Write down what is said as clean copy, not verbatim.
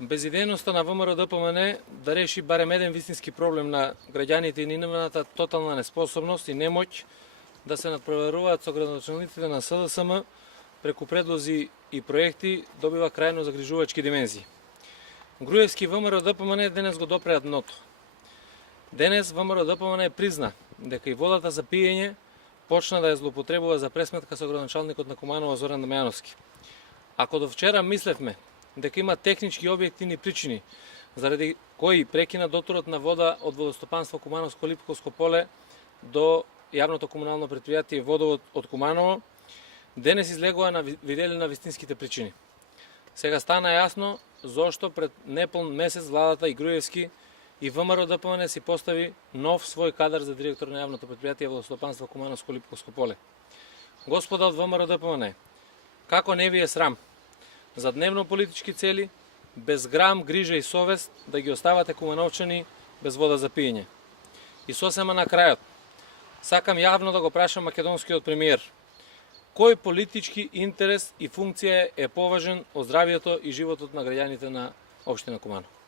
Безидејноста на ВМРО ДПМН да реши барем еден вистински проблем на граѓаните и нивната тотална неспособност и немоќ да се надпроверуваат со градоначалниците на СДСМ преку предлози и проекти добива крајно загрижувачки димензии. Груевски ВМРО ДПМН денес го допреа дното. Денес ВМРО ДПМН призна дека и водата за пиење почна да ја злоупотребува за пресметка со градоначалникот на Куманово Зоран Дамјановски. Ако до вчера мислевме дека има технички и објективни причини заради кои прекина доторот на вода од водостопанство Кумановско-Липковско поле до јавното комунално претпријатие Водовод од Куманово, денес излегува на виделе на вистинските причини. Сега стана јасно зошто пред неполн месец владата и Груевски и ВМРО ДПМН си постави нов свој кадар за директор на јавното претпријатие Водостопанство Кумановско-Липковско поле. Господа од ВМРО ДПМН, како не ви е срам за дневно политички цели, без грам грижа и совест да ги оставате кумановчани без вода за пиење. И сосема на крајот, сакам јавно да го прашам македонскиот премиер, кој политички интерес и функција е поважен од здравието и животот на граѓаните на општина Куманово?